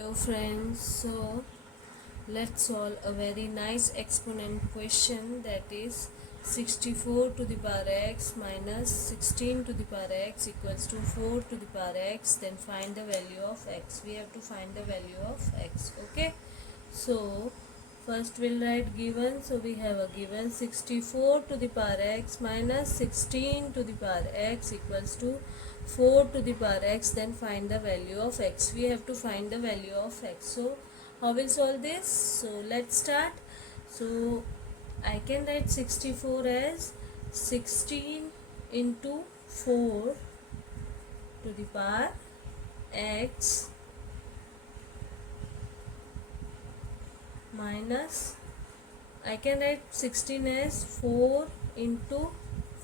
Hello friends, so let's solve a very nice exponent question, that is 64 to the power x minus 16 to the power x equals to 4 to the power x. Then find the value of x. We have to find the value of x. Okay, so first we'll write given. So we have a given 64 to the power x minus 16 to the power x equals to 4 to the power x. Then find the value of x. We have to find the value of x. So how will solve this? So let's start. So I can write 64 as 16 into 4 to the power x minus, I can write 16 as 4 into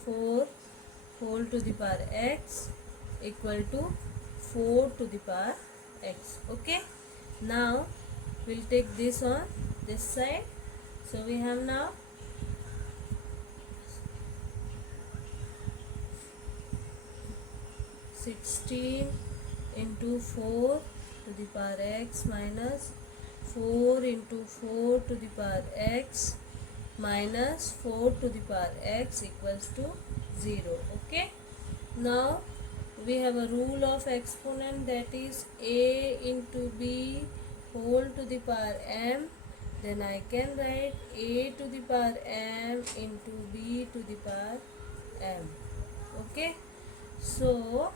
4 whole to the power x equal to 4 to the power x. Okay, now we'll take this on this side. So we have now 16 into 4 to the power x minus 4 into 4 to the power x minus 4 to the power x equals to 0. Okay, now we have a rule of exponent, that is a into b whole to the power m. Then I can write a to the power m into b to the power m. Okay, so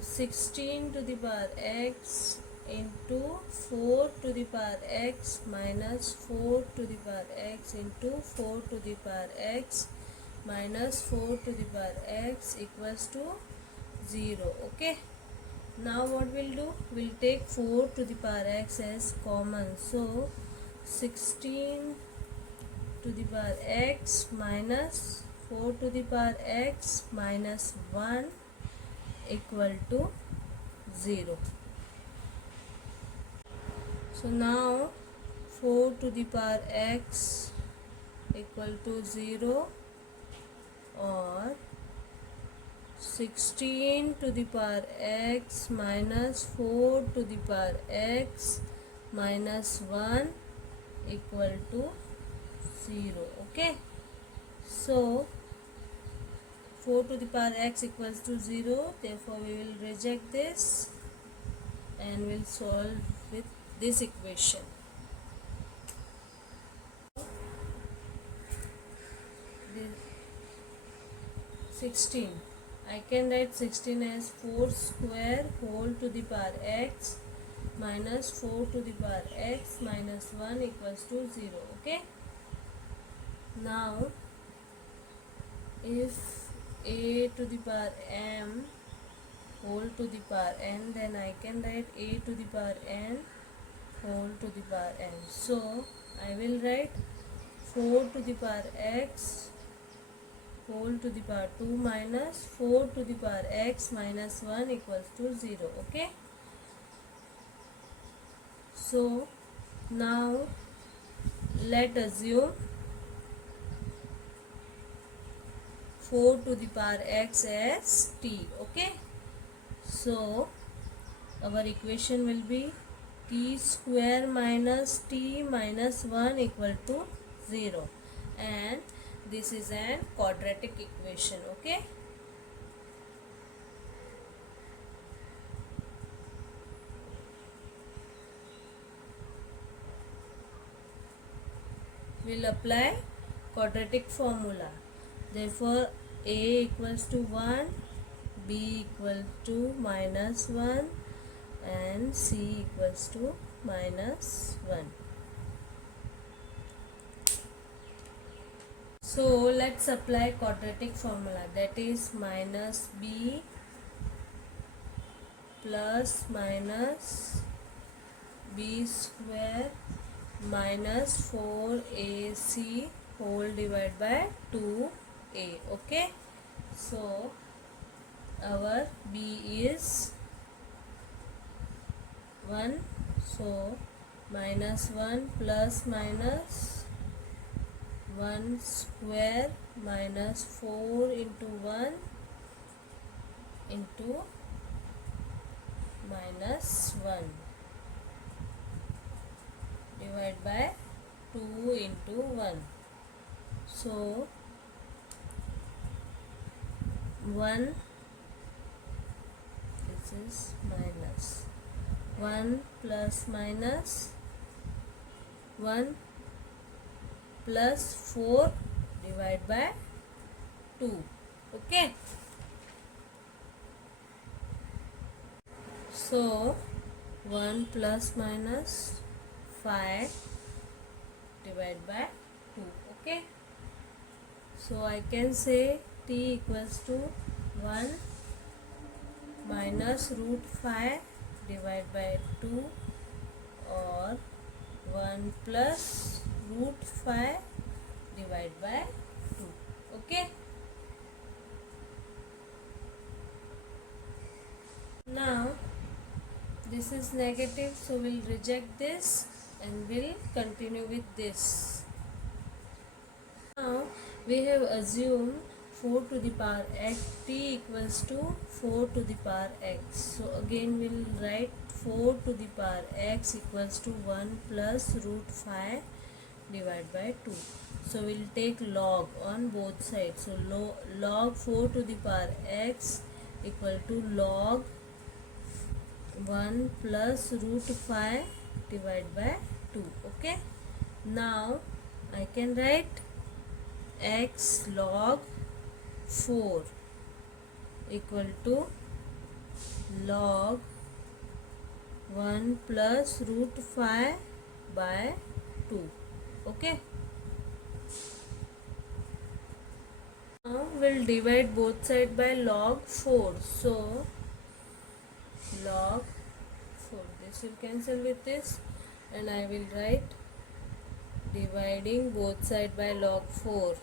16 to the power x into 4 to the power x minus 4 to the power x into 4 to the power x minus 4 to the power x equals to 0. Okay, now what we'll do, we'll take 4 to the power x as common. So 16 to the power x minus 4 to the power x minus 1 equal to 0. So now 4 to the power x equal to 0, or 16 to the power x minus 4 to the power x minus 1 equal to 0. Okay, so 4 to the power x equals to 0, therefore we will reject this and will solve with this equation. 16, I can write 16 as 4 square whole to the power x minus 4 to the power x minus 1 equals to 0. Okay, now if a to the power m whole to the power n, then I can write a to the power n whole to the power n. So I will write 4 to the power x whole to the power 2 minus 4 to the power x minus 1 equals to 0. Okay, so now let assume 4 to the power x as t. Okay, so our equation will be t square minus t minus 1 equal to 0, and this is an quadratic equation. Okay, we'll apply quadratic formula. Therefore a equals to 1, b equal to minus 1, and c equals to minus 1. So let's apply quadratic formula, that is minus b plus minus b square minus 4ac whole divided by 2a. Okay, so our b is 1, so minus 1 plus minus 1 square minus 4 into 1 into minus 1 divided by 2 into 1. So 1, this is minus 1 plus minus 1 plus 4 divided by 2. Okay. So 1 plus minus 5 divided by 2. Okay. So I can say t equals to 1 minus root 5 divided by 2, or 1 plus root 5 divided by 2. Okay. Now this is negative, so we'll reject this and we'll continue with this. Now we have assumed 4 to the power x, t equals to 4 to the power x. So again we'll write 4 to the power x equals to 1 plus root 5 divided by 2. So we'll take log on both sides. So log 4 to the power x equal to log 1 plus root 5 divided by 2. Okay. Now I can write x log 4 equal to log 1 plus root 5 by 2. Okay. Now we'll divide both sides by log 4. So log 4, this will cancel with this, and I will write dividing both sides by log 4.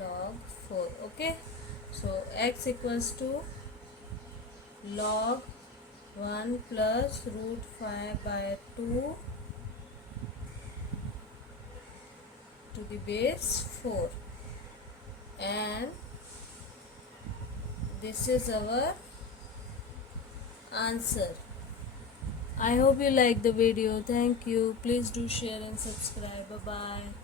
Log 4. Okay. So x equals to log 1 plus root 5 by 2 to the base 4, and this is our answer. I hope you like the video. Thank you. Please do share and subscribe. Bye bye.